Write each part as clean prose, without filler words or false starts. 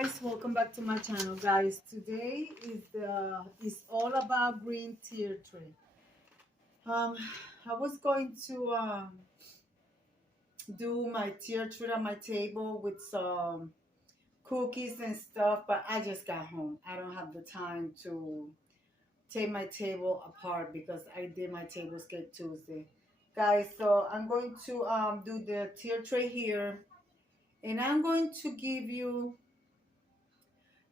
guys, welcome back to my channel. Guys, today is all about green tea tree. um I was going to do my tea tree on my table with some cookies and stuff, but I just got home. I don't have the time to take my table apart because I did my tablescape Tuesday, guys. So I'm going to do the tea tray here, and I'm going to give you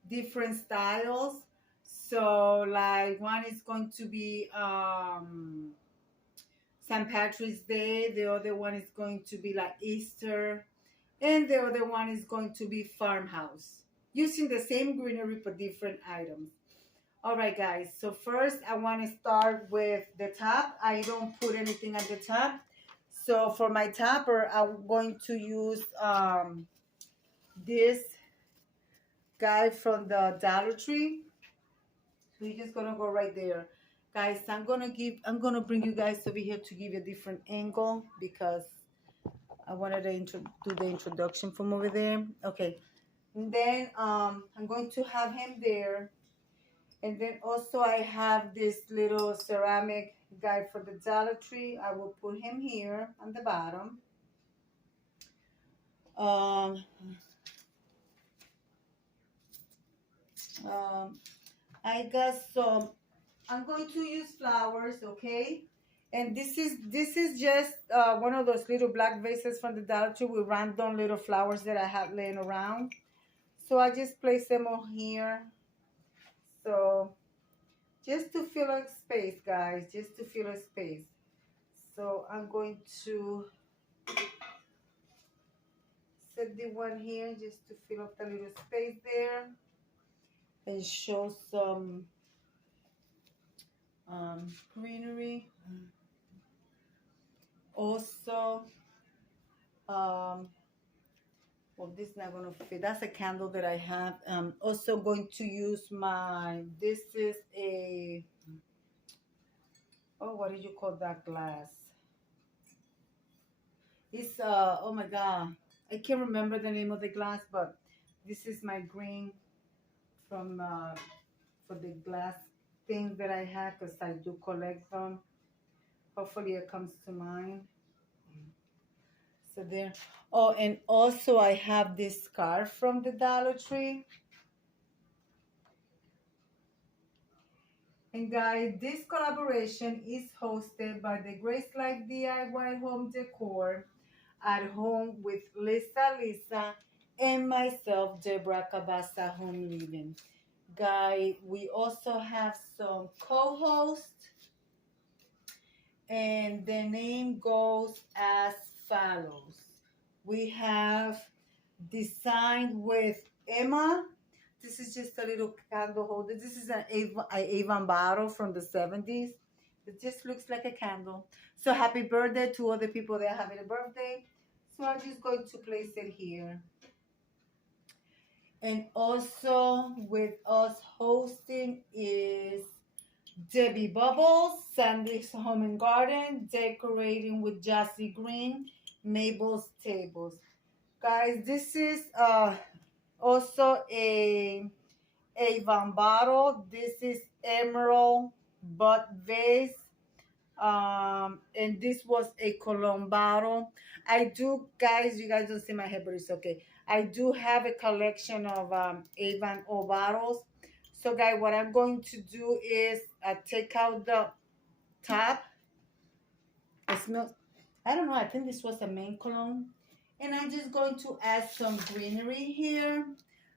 different styles. So like one is going to be St. Patrick's Day, the other one is going to be like Easter, and the other one is going to be farmhouse, using the same greenery but different items. All right, guys, so first I want to start with the top. I don't put anything at the top. So for my topper, I'm going to use this guy from the Dollar Tree. So you're just gonna go right there, guys. I'm gonna bring you guys over here to give you a different angle because I wanted to do the introduction from over there. Okay, and then I'm going to have him there, and then also I have this little ceramic guy for the Dollar Tree. I will put him here on the bottom. um, um I got some. I'm going to use flowers, okay? And this is just one of those little black vases from the Dollar Tree with random little flowers that I have laying around. So I just place them on here. So just to fill a space, guys, just to fill a space. So I'm going to set the one here just to fill up the little space there and show some greenery. Also, well, this is not going to fit. That's a candle that I have. Also going to use this is a, oh, what did you call that glass? It's, oh my God, I can't remember the name of the glass, but this is my green from, for the glass things that I have because I do collect them. Hopefully it comes to mind. So there. Oh, and also I have this scarf from the Dollar Tree. And guys, this collaboration is hosted by the Grace Life DIY Home Decor at home with Lisa and myself, Deborah Cabassa Home Living. Guys, we also have some co-hosts, and the name goes as follows. We have Designed with Emma. This is just a little candle holder. This is an Avon bottle from the 70s. It just looks like a candle. So happy birthday to other people that are having a birthday. So I'm just going to place it here. And also with us hosting is Debbie Bubbles, Sandy's Home and Garden, Decorating with Jassy Green, Mabel's Tables. Guys, this is also a Avon bottle. This is Emerald Butt Vase. And this was a Cologne bottle. I do, guys, you guys don't see my head, but it's okay. I do have a collection of Avon O bottles. So guys, what I'm going to do is take out the top. It smells, I don't know, I think this was a main cologne. And I'm just going to add some greenery here.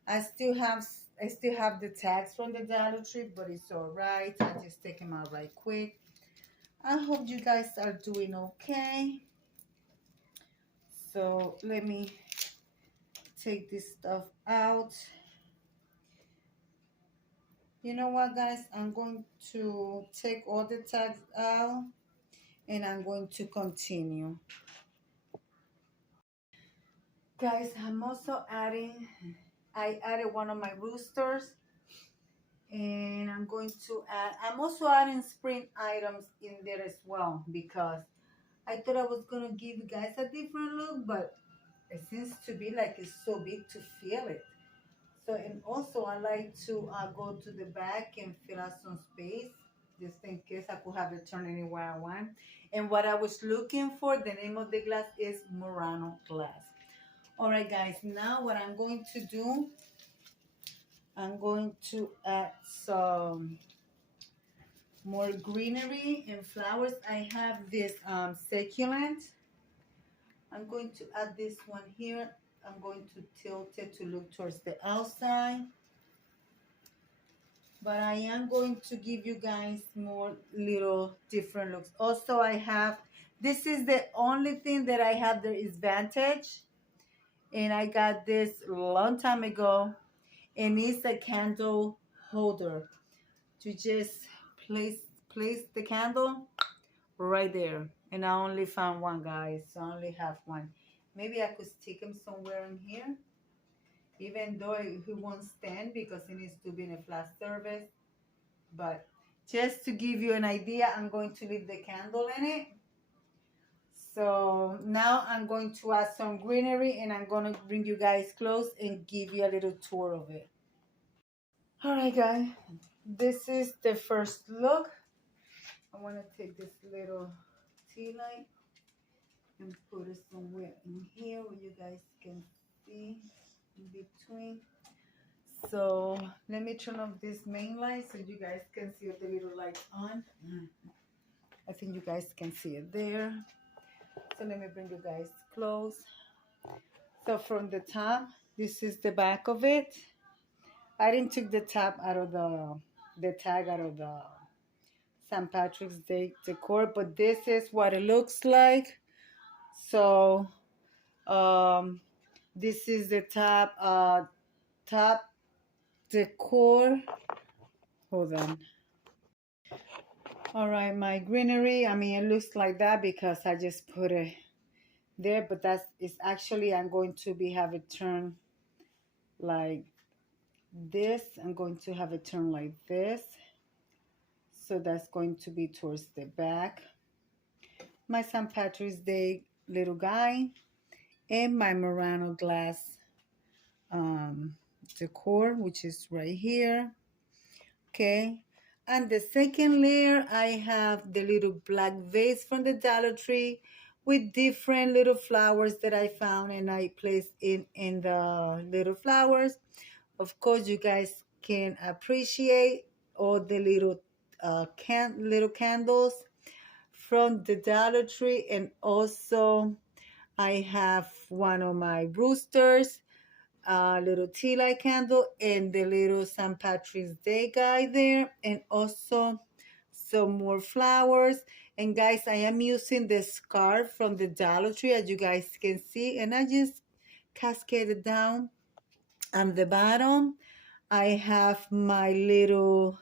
I still have the tags from the Dollar Tree, but it's all right. I just take them out right quick. I hope you guys are doing okay. So let me take this stuff out. You know what, guys? I'm going to take all the tags out, and I'm going to continue. Guys, I'm also adding, I added one of my roosters, and I'm going to add, I'm also adding spring items in there as well because I thought I was going to give you guys a different look, but it seems to be like it's so big to feel it. So, and also I like to go to the back and fill out some space just in case I could have it turn anywhere I want. And what I was looking for, the name of the glass is Murano glass. All right, guys, now what I'm going to do, I'm going to add some more greenery and flowers. I have this succulent. I'm going to add this one here. I'm going to tilt it to look towards the outside. But I am going to give you guys more little different looks. Also, I have, this is the only thing that I have that is vintage. And I got this a long time ago. And it's a candle holder to just place the candle right there. And I only found one, guys. So I only have one. Maybe I could stick him somewhere in here, even though he won't stand because it needs to be in a flat surface. But just to give you an idea, I'm going to leave the candle in it. So now I'm going to add some greenery and I'm going to bring you guys close and give you a little tour of it. All right, guys, this is the first look. I want to take this little tea light and put it somewhere in here where you guys can see in between. So let me turn off this main light so you guys can see the little light on. I think you guys can see it there. So let me bring you guys close. So from the top, this is the back of it. I didn't take the top out of the tag out of the St. Patrick's Day decor, but this is what it looks like. So this is the top decor. Hold on. All right, my greenery, I mean, it looks like that because I just put it there, but that's, it's actually, I'm going to have it turn like this. I'm going to have it turn like this. So that's going to be towards the back. My St. Patrick's Day little guy and my Murano glass decor, which is right here. Okay. And the second layer, I have the little black vase from the Dollar Tree with different little flowers that I found and I placed in the little flowers. Of course, you guys can appreciate all the little little candles from the Dollar Tree. And also I have one of my roosters, little tea light candle, and the little St. Patrick's Day guy there, and also some more flowers. And guys, I am using the scarf from the Dollar Tree, as you guys can see, and I just cascade it down. On the bottom, I have my little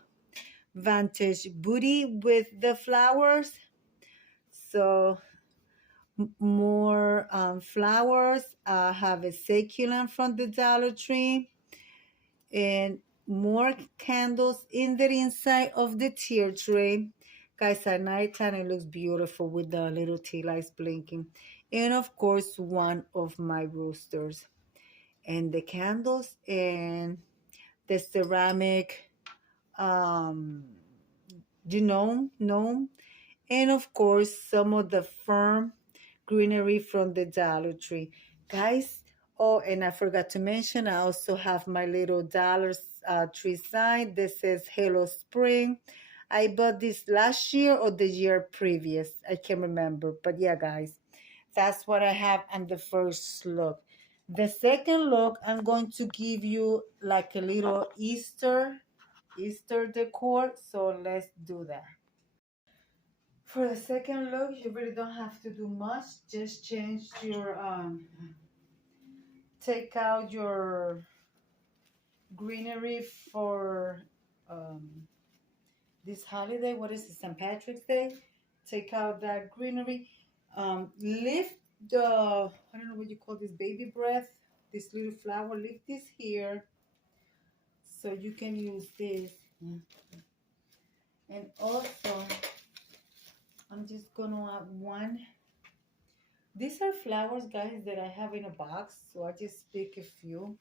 vintage booty with the flowers. So more flowers. I have a succulent from the Dollar Tree and more candles in the inside of the tier tray. Guys, at nighttime it looks beautiful with the little tea lights blinking. And of course, one of my roosters. And the candles and the ceramic, gnome. And of course, some of the firm greenery from the Dollar Tree. Guys, oh, and I forgot to mention, I also have my little Dollar Tree sign. This says Hello Spring. I bought this last year or the year previous. I can't remember. But yeah, guys, that's what I have on the first look. The second look, I'm going to give you like a little Easter decor. So let's do that. For the second look, you really don't have to do much. Just change your, take out your greenery for this holiday. What is it, St. Patrick's Day? Take out that greenery. Lift the, I don't know what you call this, baby breath, this little flower. Leave this here so you can use this. And also, I'm just gonna add one. These are flowers, guys, that I have in a box, so I just pick a few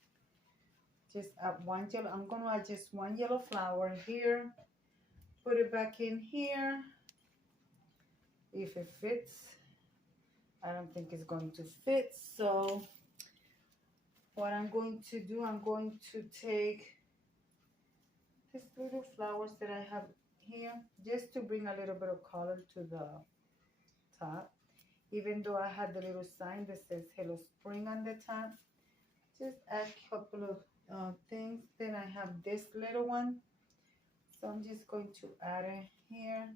Just add one yellow. I'm gonna add just one yellow flower here. Put it back in here. If it fits. I don't think it's going to fit. So what I'm going to do, I'm going to take these little flowers that I have here just to bring a little bit of color to the top. Even though I had the little sign that says Hello Spring on the top, just add a couple of things. Then I have this little one, so I'm just going to add it here.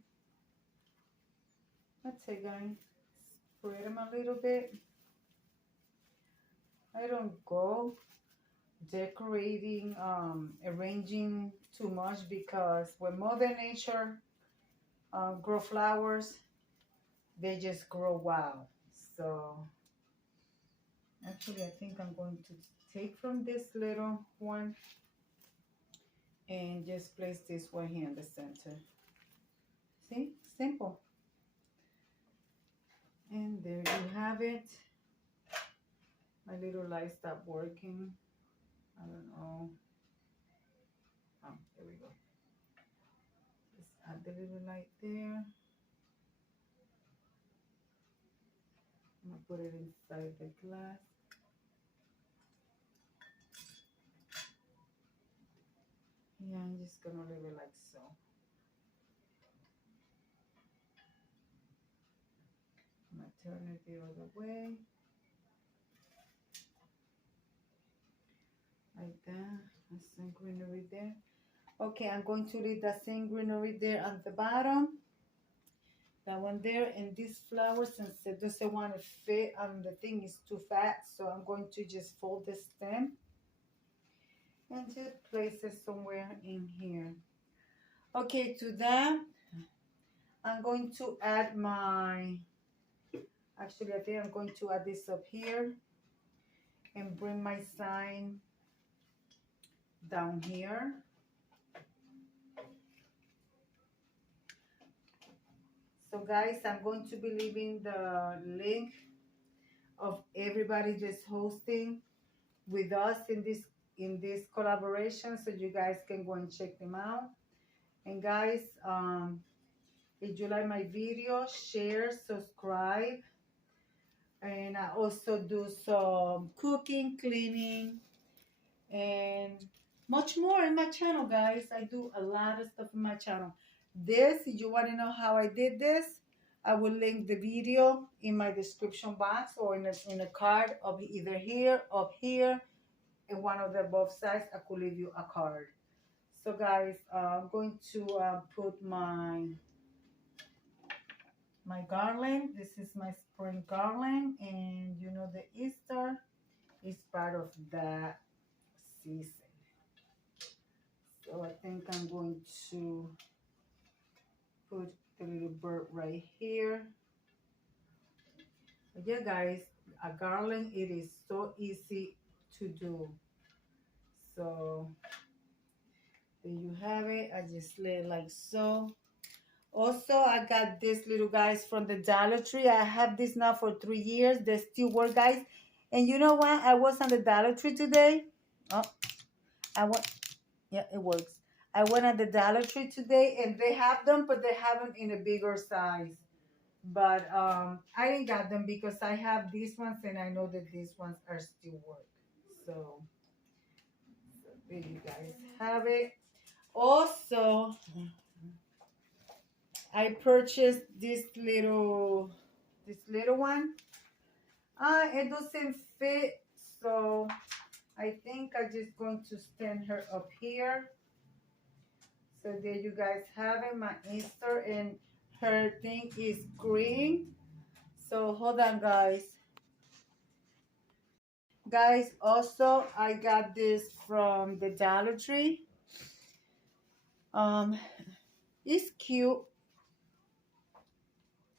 Let's say, guys, spread them a little bit. I don't go decorating, arranging too much, because when Mother Nature grow flowers, they just grow wild. So actually I think I'm going to take from this little one and just place this one here in the center. See, simple. And there you have it. My little light stopped working. I don't know. Oh, there we go. Just add the little light there. I'm gonna put it inside the glass. Yeah, I'm just gonna leave it like so. I'm gonna turn it the other way. Like that. The same greenery there. Okay, I'm going to leave the same greenery there on the bottom. That one there, and this flower, since it doesn't want to fit on the thing, is too fat, so I'm going to just fold the stem and just place it somewhere in here. Okay, to that I'm going to add my, actually I think I'm going to add this up here and bring my sign down here. So guys, I'm going to be leaving the link of everybody that's hosting with us in this collaboration, so you guys can go and check them out. And guys, if you like my video, share, subscribe. And I also do some cooking, cleaning, and much more in my channel, guys. I do a lot of stuff in my channel. This, if you want to know how I did this, I will link the video in my description box or in a card of either here, up here, and one of the both sides. I could leave you a card. So guys, I'm going to put my garland. This is my spring garland, and you know the Easter is part of that season. So I think I'm going to put the little bird right here. But yeah, guys, a garland, it is so easy to do. So there you have it. I just lay it like so. Also, I got this little guys from the Dollar Tree. I have this now for 3 years. They still work, guys. And you know what? I was on the Dollar Tree today. Oh, yeah, it works. I went at the Dollar Tree today, and they have them, but they have them in a bigger size. But I didn't get them because I have these ones, and I know that these ones are still work. So there you guys have it. Also, I purchased this little one. It doesn't fit, so I think I'm just going to stand her up here. So there you guys have it, my Easter, and her thing is green. So hold on, guys. Guys, also I got this from the Dollar Tree. It's cute.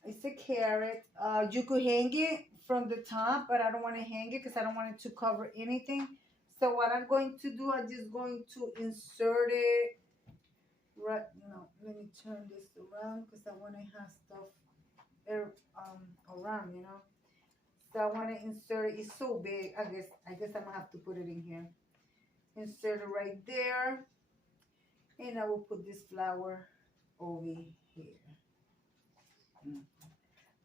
It's a carrot. You could hang it from the top, but I don't want to hang it because I don't want it to cover anything. So what I'm going to do, I'm just going to insert it right. No, let me turn this around because I want to have stuff around, you know. So I want to insert it. It's so big. I guess I'm gonna have to put it in here. insert it right there, and I will put this flower over here.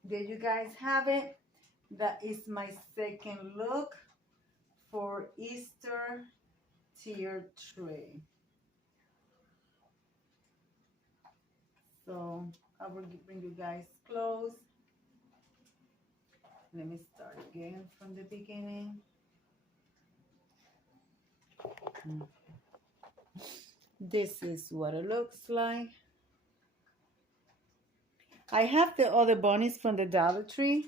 There you guys have it. That is my second look for Easter tier tray. So I will bring you guys close. Let me start again from the beginning. This is what it looks like. I have the other bunnies from the Dollar Tree,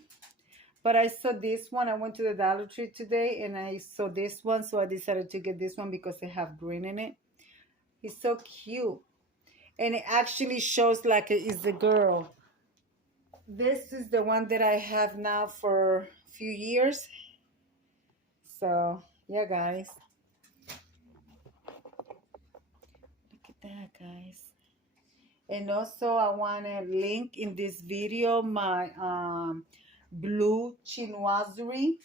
but I saw this one. I went to the Dollar Tree today and I saw this one, so I decided to get this one because they have green in it. He's so cute. And it actually shows like it is a girl. This is the one that I have now for a few years. So, yeah, guys. Look at that, guys. And also, I want to link in this video my blue chinoiserie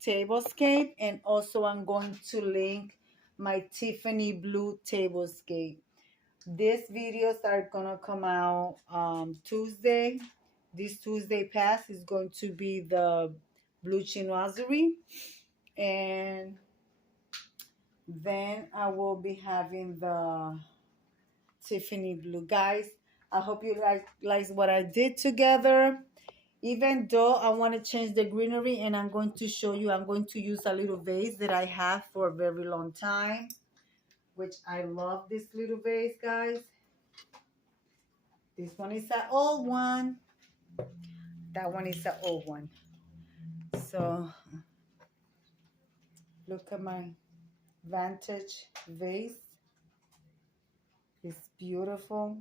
tablescape. And also, I'm going to link my Tiffany blue tablescape. These videos are going to come out Tuesday. This Tuesday past is going to be the blue chinoiserie. And then I will be having the Tiffany blue. Guys, I hope you like what I did together. Even though I want to change the greenery, and I'm going to show you, I'm going to use a little vase that I have for a very long time, which I love this little vase, guys. This one is an old one. That one is an old one. So look at my vintage vase. It's beautiful.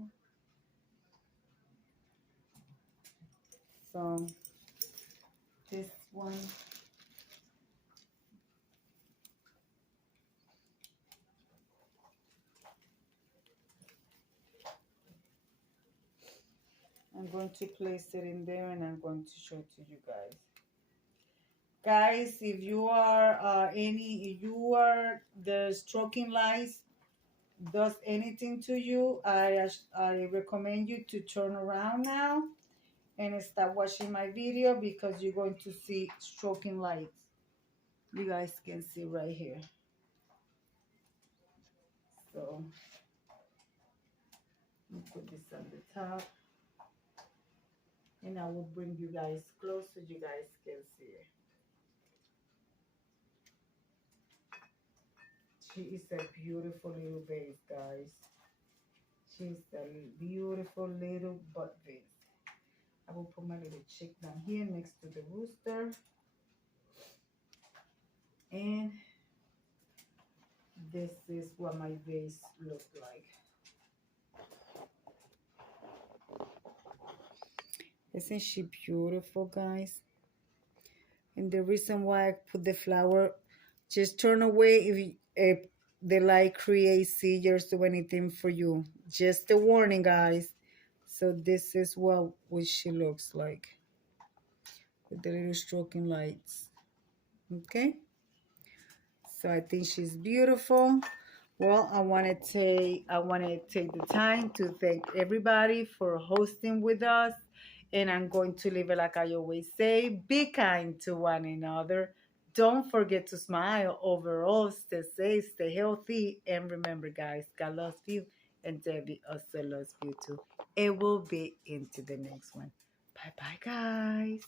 So this one, I'm going to place it in there and I'm going to show it to you guys. Guys, if you are the stroking lights does anything to you, I recommend you to turn around now and start watching my video, because you're going to see stroking lights. You guys can see right here. So let me put this on the top, and I will bring you guys close so you guys can see it. She is a beautiful little vase, guys. She's a beautiful little butt vase. I will put my little chick down here next to the rooster. And this is what my vase looks like. Isn't she beautiful, guys? And the reason why I put the flower, just turn away if the light creates seizures or anything for you. Just a warning, guys. So this is what she looks like with the little stroking lights. Okay, so I think she's beautiful. Well, I want to take the time to thank everybody for hosting with us, and I'm going to leave it like I always say: be kind to one another. Don't forget to smile. Overall, stay safe, stay healthy, and remember, guys, God loves you, and Debbie also loves you too. It will be into the next one. Bye bye, guys.